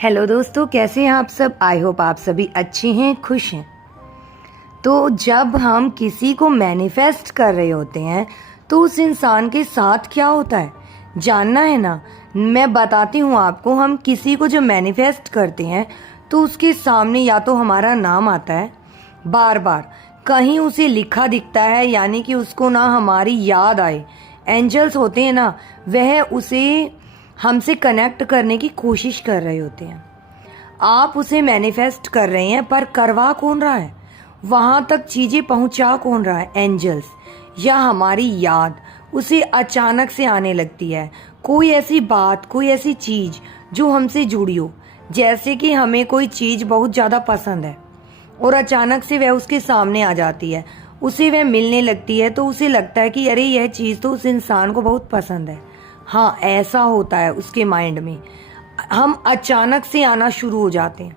Hello दोस्तों, कैसे हैं आप सब। आई होप आप सभी अच्छे हैं, खुश हैं। तो जब हम किसी को मैनिफेस्ट कर रहे होते हैं तो उस इंसान के साथ क्या होता है जानना है ना। मैं बताती हूँ आपको। हम किसी को जब मैनिफेस्ट करते हैं तो उसके सामने या तो हमारा नाम आता है, बार बार कहीं उसे लिखा दिखता है, यानी कि उसको ना हमारी याद आए। एंजल्स होते हैं ना, वह उसे हमसे कनेक्ट करने की कोशिश कर रहे होते हैं। आप उसे मैनिफेस्ट कर रहे हैं, पर करवा कौन रहा है, वहां तक चीजें पहुंचा कौन रहा है। एंजल्स या हमारी याद उसे अचानक से आने लगती है। कोई ऐसी बात, कोई ऐसी चीज जो हमसे जुड़ी हो, जैसे कि हमें कोई चीज बहुत ज्यादा पसंद है और अचानक से वह उसके सामने आ जाती है, उसे वह मिलने लगती है, तो उसे लगता है कि अरे यह चीज तो उस इंसान को बहुत पसंद है। हाँ, ऐसा होता है उसके माइंड में। हम अचानक से आना शुरू हो जाते हैं।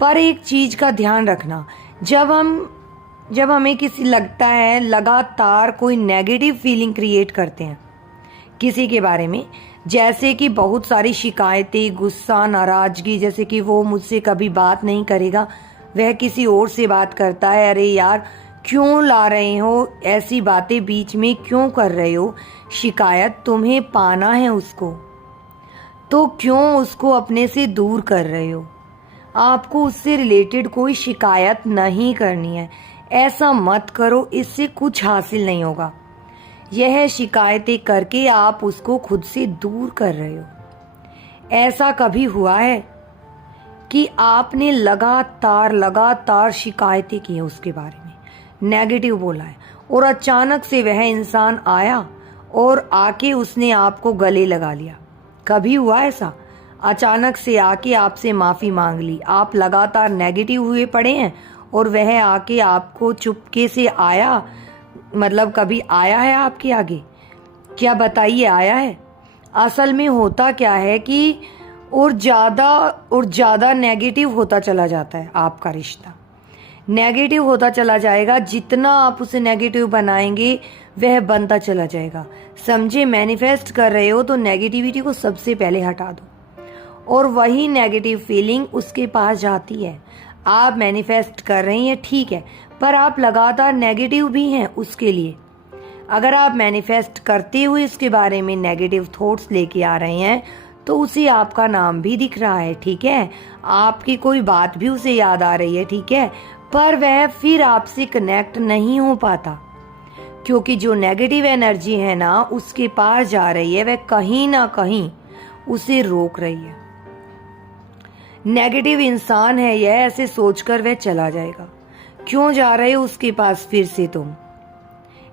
पर एक चीज का ध्यान रखना, जब हमें किसी लगता है, लगातार कोई नेगेटिव फीलिंग क्रिएट करते हैं किसी के बारे में, जैसे कि बहुत सारी शिकायतें, गुस्सा, नाराजगी, जैसे कि वो मुझसे कभी बात नहीं करेगा, वह किसी और से बात करता है, अरे यार क्यों ला रहे हो ऐसी बातें, बीच में क्यों कर रहे हो शिकायत, तुम्हें पाना है उसको तो क्यों उसको अपने से दूर कर रहे हो। आपको उससे रिलेटेड कोई शिकायत नहीं करनी है। ऐसा मत करो, इससे कुछ हासिल नहीं होगा। यह शिकायतें करके आप उसको खुद से दूर कर रहे हो। ऐसा कभी हुआ है कि आपने लगातार शिकायतें की हैं उसके बारे में, नेगेटिव बोला है, और अचानक से वह इंसान आया और आके उसने आपको गले लगा लिया। कभी हुआ ऐसा? अचानक से आके आपसे माफ़ी मांग ली। आप लगातार नेगेटिव हुए पड़े हैं और वह आके आपको चुपके से आया, मतलब कभी आया है आपके आगे? क्या बताइए, आया है? असल में होता क्या है कि और ज़्यादा नेगेटिव होता चला जाता है। आपका रिश्ता नेगेटिव होता चला जाएगा। जितना आप उसे नेगेटिव बनाएंगे वह बनता चला जाएगा। समझे, मैनिफेस्ट कर रहे हो तो नेगेटिविटी को सबसे पहले हटा दो और वही नेगेटिव फीलिंग उसके पास जाती है। आप मैनिफेस्ट कर रही हैं, ठीक है, पर आप लगातार नेगेटिव भी हैं उसके लिए। अगर आप मैनिफेस्ट करते हुए इसके बारे में नेगेटिव थॉट्स लेके आ रहे हैं तो उसे आपका नाम भी दिख रहा है, ठीक है, आपकी कोई बात भी उसे याद आ रही है, ठीक है, पर वह फिर आपसे कनेक्ट नहीं हो पाता, क्योंकि जो नेगेटिव एनर्जी है ना उसके पास जा रही है, वह कहीं ना कहीं उसे रोक रही है। नेगेटिव इंसान है यह, ऐसे सोचकर वह चला जाएगा। क्यों जा रहे हो उसके पास फिर से तुम,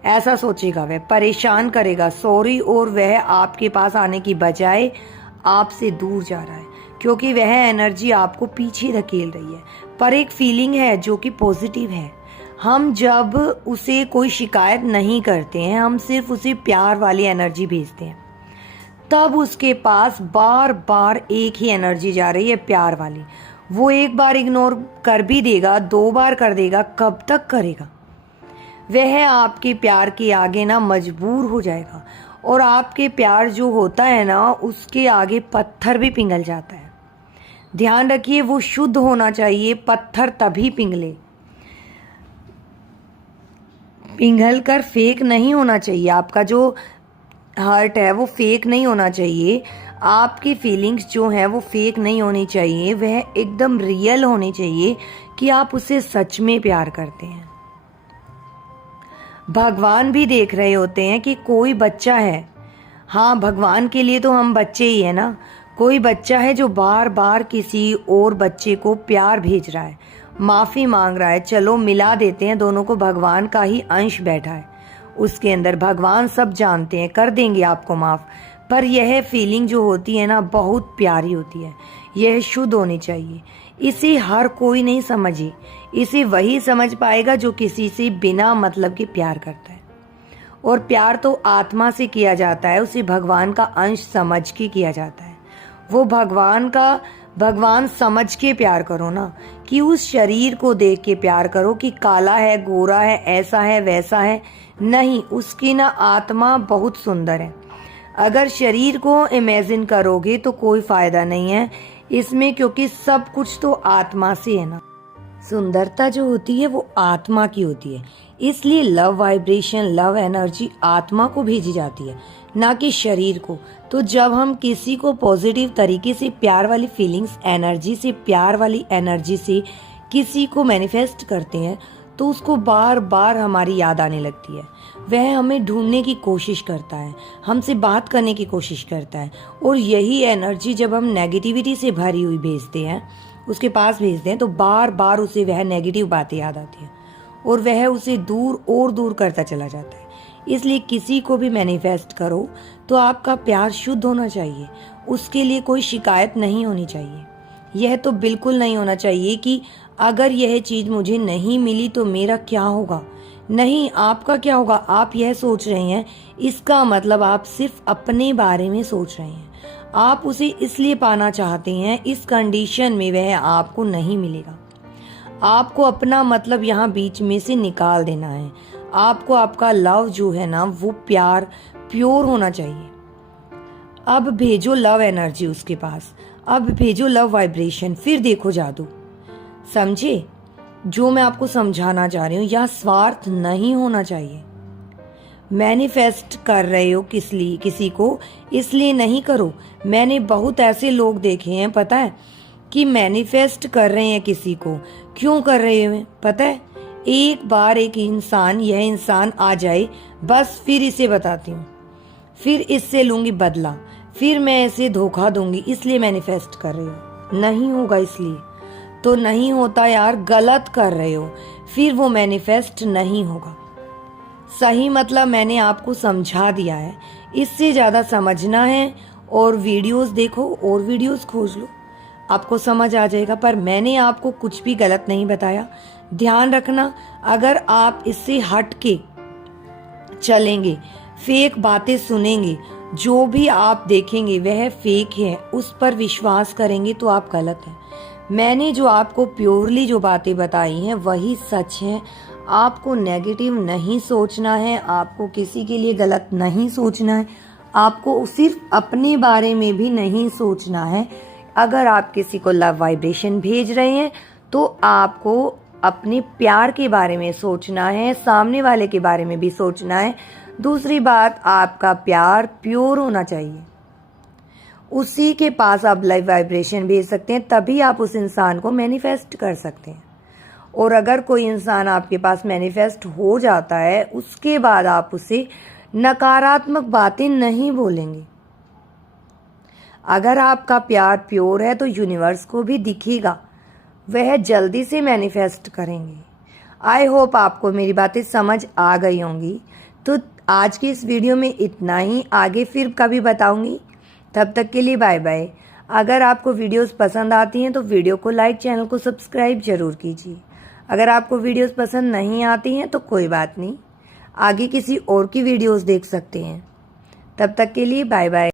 ऐसा सोचेगा, वह परेशान करेगा, सॉरी, और वह आपके पास आने की बजाय आपसे दूर जा रहा है, क्योंकि वह एनर्जी आपको पीछे धकेल रही है। पर एक फीलिंग है जो कि पॉजिटिव है। हम जब उसे कोई शिकायत नहीं करते हैं, हम सिर्फ उसे प्यार वाली एनर्जी भेजते हैं, तब उसके पास बार बार एक ही एनर्जी जा रही है, प्यार वाली। वो एक बार इग्नोर कर भी देगा, 2 बार कर देगा, कब तक करेगा? वह आपके प्यार के आगे ना मजबूर हो जाएगा, और आपके प्यार जो होता है ना उसके आगे पत्थर भी पिघल जाता है। ध्यान रखिए, वो शुद्ध होना चाहिए, पत्थर तभी पिघले, पिघल कर फेक नहीं होना चाहिए। आपका जो हार्ट है वो फेक नहीं होना चाहिए, आपकी फीलिंग्स जो है वो फेक नहीं होनी चाहिए, वह एकदम रियल होनी चाहिए कि आप उसे सच में प्यार करते हैं। भगवान भी देख रहे होते हैं कि कोई बच्चा है, हाँ भगवान के लिए तो हम बच्चे ही है ना, कोई बच्चा है जो बार बार किसी और बच्चे को प्यार भेज रहा है, माफ़ी मांग रहा है, चलो मिला देते हैं दोनों को, भगवान का ही अंश बैठा है उसके अंदर, भगवान सब जानते हैं, कर देंगे आपको माफ़। पर यह फीलिंग जो होती है ना बहुत प्यारी होती है, यह शुद्ध होनी चाहिए। इसे हर कोई नहीं समझे, इसे वही समझ पाएगा जो किसी से बिना मतलब के प्यार करता है। और प्यार तो आत्मा से किया जाता है, उसे भगवान का अंश समझ के किया जाता है। वो भगवान समझ के प्यार करो ना, कि उस शरीर को देख के प्यार करो कि काला है, गोरा है, ऐसा है, वैसा है, नहीं, उसकी ना आत्मा बहुत सुंदर है। अगर शरीर को इमेजिन करोगे तो कोई फ़ायदा नहीं है। इसमें, क्योंकि सब कुछ तो आत्मा से है ना। सुंदरता जो होती है वो आत्मा की होती है, इसलिए लव वाइब्रेशन, लव एनर्जी आत्मा को भेजी जाती है, ना कि शरीर को। तो जब हम किसी को पॉजिटिव तरीके से प्यार वाली फीलिंग्स एनर्जी से, प्यार वाली एनर्जी से किसी को मैनिफेस्ट करते हैं, तो उसको बार बार हमारी याद आने लगती है। वह हमें ढूंढने की कोशिश करता है, हमसे बात करने की कोशिश करता है, और यही एनर्जी जब हम नेगेटिविटी से भरी हुई भेजते हैं, उसके पास भेजते हैं, तो बार बार उसे वह नेगेटिव बातें याद आती हैं और वह उसे दूर और दूर करता चला जाता है। इसलिए किसी को भी मैनिफेस्ट करो तो आपका प्यार शुद्ध होना चाहिए, उसके लिए कोई शिकायत नहीं होनी चाहिए। यह तो बिल्कुल नहीं होना चाहिए कि अगर यह चीज़ मुझे नहीं मिली तो मेरा क्या होगा। नहीं, आपका क्या होगा आप यह सोच रहे हैं, इसका मतलब आप सिर्फ अपने बारे में सोच रहे हैं। आप उसे इसलिए पाना चाहते हैं, इस कंडीशन में वह आपको नहीं मिलेगा। आपको अपना मतलब यहाँ बीच में से निकाल देना है। आपको आपका लव जो है ना, वो प्यार प्योर होना चाहिए। अब भेजो लव एनर्जी उसके पास, अब भेजो लव वाइब्रेशन, फिर देखो जादू। समझे जो मैं आपको समझाना चाह रही हूँ? यहाँ स्वार्थ नहीं होना चाहिए। मैनिफेस्ट कर रहे हो किसी को, इसलिए नहीं करो। मैंने बहुत ऐसे लोग देखे हैं, पता है, कि मैनिफेस्ट कर रहे हैं किसी को। क्यों कर रहे हैं पता है? एक बार एक इंसान, यह इंसान आ जाए, बस फिर इसे बताती हूँ, फिर इससे लूंगी बदला, फिर मैं इसे धोखा दूंगी, इसलिए मैनिफेस्ट कर रहे हो। नहीं होगा, इसलिए तो नहीं होता यार, गलत कर रहे हो, फिर वो मैनिफेस्ट नहीं होगा। सही मतलब मैंने आपको समझा दिया है, इससे ज़्यादा समझना है और वीडियोस देखो और वीडियोस खोज लो, आपको समझ आ जाएगा। पर मैंने आपको कुछ भी गलत नहीं बताया। ध्यान रखना, अगर आप इससे हट के चलेंगे, फेक बातें सुनेंगे, जो भी आप देखेंगे वह फेक है, उस पर विश्वास करेंगे तो आप गलत हैं। मैंने जो आपको प्योरली जो बातें बताई हैं वही सच है। आपको नेगेटिव नहीं सोचना है, आपको किसी के लिए गलत नहीं सोचना है, आपको सिर्फ अपने बारे में भी नहीं सोचना है। अगर आप किसी को लव वाइब्रेशन भेज रहे हैं तो आपको अपने प्यार के बारे में सोचना है, सामने वाले के बारे में भी सोचना है। दूसरी बात, आपका प्यार प्योर होना चाहिए, उसी के पास आप लाइव वाइब्रेशन भेज सकते हैं, तभी आप उस इंसान को मैनिफेस्ट कर सकते हैं। और अगर कोई इंसान आपके पास मैनिफेस्ट हो जाता है, उसके बाद आप उसे नकारात्मक बातें नहीं बोलेंगे। अगर आपका प्यार प्योर है तो यूनिवर्स को भी दिखेगा, वह जल्दी से मैनिफेस्ट करेंगे। आई होप आपको मेरी बातें समझ आ गई होंगी। तो आज की इस वीडियो में इतना ही, आगे फिर कभी बताऊंगी। तब तक के लिए बाय बाय। अगर आपको वीडियोस पसंद आती हैं तो वीडियो को लाइक, चैनल को सब्सक्राइब जरूर कीजिए। अगर आपको वीडियोस पसंद नहीं आती हैं तो कोई बात नहीं, आगे किसी और की वीडियोस देख सकते हैं। तब तक के लिए बाय बाय।